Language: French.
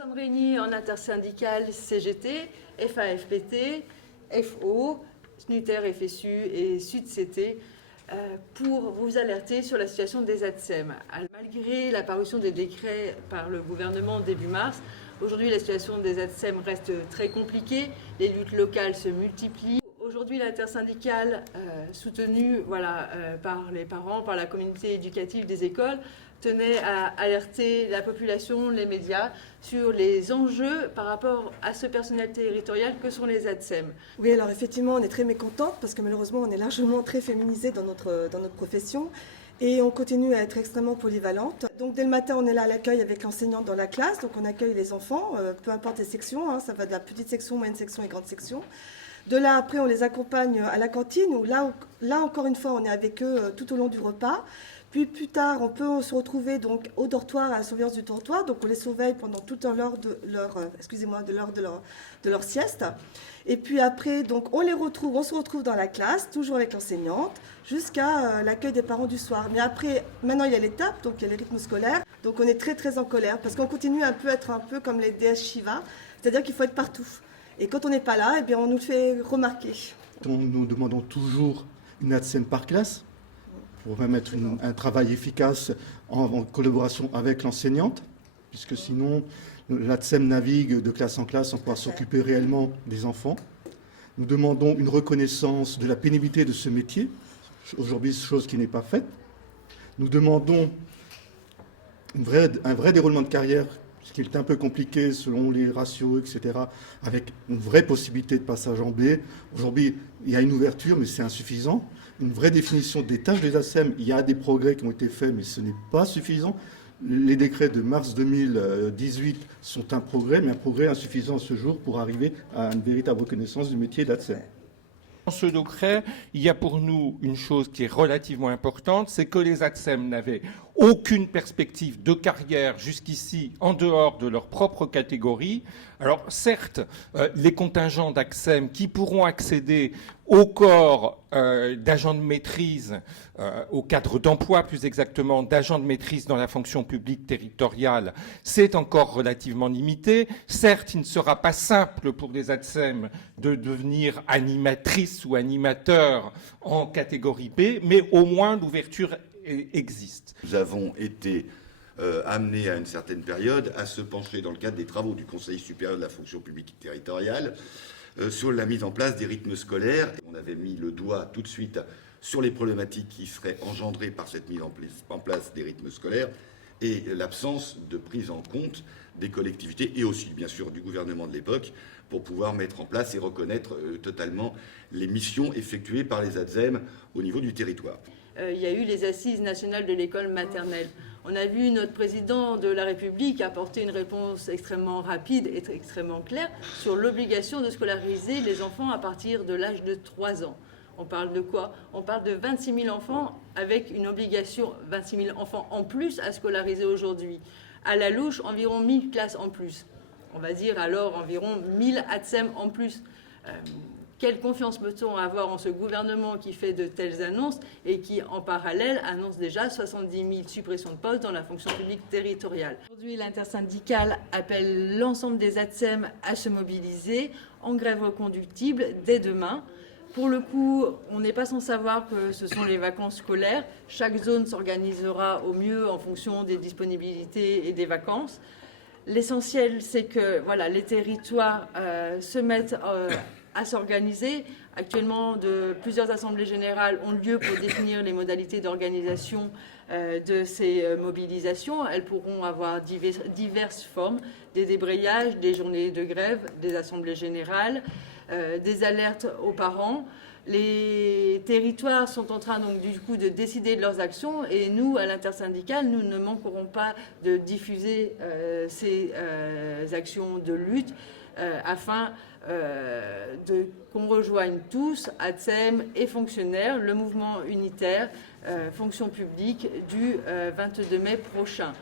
sommes réunis en intersyndicale CGT, FAFPT, FO, SNUTER, FSU et SUDCT pour vous alerter sur la situation des ATSEM. Malgré la parution des décrets par le gouvernement début mars, aujourd'hui la situation des ATSEM reste très compliquée, les luttes locales se multiplient. Aujourd'hui, l'intersyndicale, soutenue par les parents, par la communauté éducative des écoles, tenait à alerter la population, les médias, sur les enjeux par rapport à ce personnel territorial que sont les ATSEM. Oui, alors effectivement, on est très mécontente parce que malheureusement, on est largement très féminisé dans notre profession et on continue à être extrêmement polyvalente. Donc dès le matin, on est là à l'accueil avec l'enseignante dans la classe, donc on accueille les enfants, peu importe les sections, ça va de la petite section, moyenne section et grande section. De là, après, on les accompagne à la cantine, où là encore une fois, on est avec eux tout au long du repas. Puis plus tard, on peut se retrouver donc au dortoir, à la surveillance du dortoir. Donc on les surveille pendant toute l'heure de leur sieste. Et puis après, donc on se retrouve dans la classe, toujours avec l'enseignante, jusqu'à l'accueil des parents du soir. Mais après, maintenant il y a l'étape, donc il y a les rythmes scolaires. Donc on est très très en colère parce qu'on continue à être un peu comme les déesses Shiva, c'est-à-dire qu'il faut être partout. Et quand on n'est pas là, eh bien, on nous le fait remarquer. Nous demandons toujours une ATSEM par classe pour permettre un travail efficace en collaboration avec l'enseignante, puisque sinon l'ATSEM navigue de classe en classe sans pouvoir s'occuper réellement des enfants. Nous demandons une reconnaissance de la pénibilité de ce métier, aujourd'hui chose qui n'est pas faite. Nous demandons un vrai déroulement de carrière, ce qui est un peu compliqué selon les ratios, etc., avec une vraie possibilité de passage en B. Aujourd'hui, il y a une ouverture, mais c'est insuffisant. Une vraie définition des tâches des ATSEM, il y a des progrès qui ont été faits, mais ce n'est pas suffisant. Les décrets de mars 2018 sont un progrès, mais un progrès insuffisant à ce jour pour arriver à une véritable reconnaissance du métier d'ATSEM. Dans ce décret, il y a pour nous une chose qui est relativement importante, c'est que les ATSEM n'avaient aucune perspective de carrière jusqu'ici en dehors de leur propre catégorie. Alors certes, les contingents d'ATSEM qui pourront accéder au corps d'agents de maîtrise, au cadre d'emploi plus exactement, d'agents de maîtrise dans la fonction publique territoriale, c'est encore relativement limité. Certes, il ne sera pas simple pour les ATSEM de devenir animatrices ou animateurs en catégorie B, mais au moins l'ouverture existe. Nous avons été amenés à une certaine période à se pencher dans le cadre des travaux du Conseil supérieur de la fonction publique territoriale sur la mise en place des rythmes scolaires. On avait mis le doigt tout de suite sur les problématiques qui seraient engendrées par cette mise en place des rythmes scolaires et l'absence de prise en compte des collectivités et aussi bien sûr du gouvernement de l'époque pour pouvoir mettre en place et reconnaître totalement les missions effectuées par les ATSEM au niveau du territoire. Il y a eu les assises nationales de l'école maternelle. On a vu notre président de la République apporter une réponse extrêmement rapide et extrêmement claire sur l'obligation de scolariser les enfants à partir de l'âge de 3 ans. On parle de quoi? On parle de 26 000 enfants avec une obligation, 26 000 enfants en plus à scolariser aujourd'hui. À la louche, environ 1000 classes en plus. On va dire alors environ 1000 ATSEM en plus. Quelle confiance peut-on avoir en ce gouvernement qui fait de telles annonces et qui, en parallèle, annonce déjà 70 000 suppressions de postes dans la fonction publique territoriale? Aujourd'hui, l'intersyndicale appelle l'ensemble des ATSEM à se mobiliser en grève reconductible dès demain. Pour le coup, on n'est pas sans savoir que ce sont les vacances scolaires. Chaque zone s'organisera au mieux en fonction des disponibilités et des vacances. L'essentiel, c'est que les territoires se mettent à s'organiser. Actuellement, plusieurs assemblées générales ont lieu pour définir les modalités d'organisation de ces mobilisations. Elles pourront avoir diverses formes, des débrayages, des journées de grève, des assemblées générales, des alertes aux parents. Les territoires sont en train donc du coup de décider de leurs actions et nous, à l'intersyndicale, nous ne manquerons pas de diffuser ces actions de lutte afin qu'on rejoigne tous, ATSEM et fonctionnaires, le mouvement unitaire fonction publique du 22 mai prochain.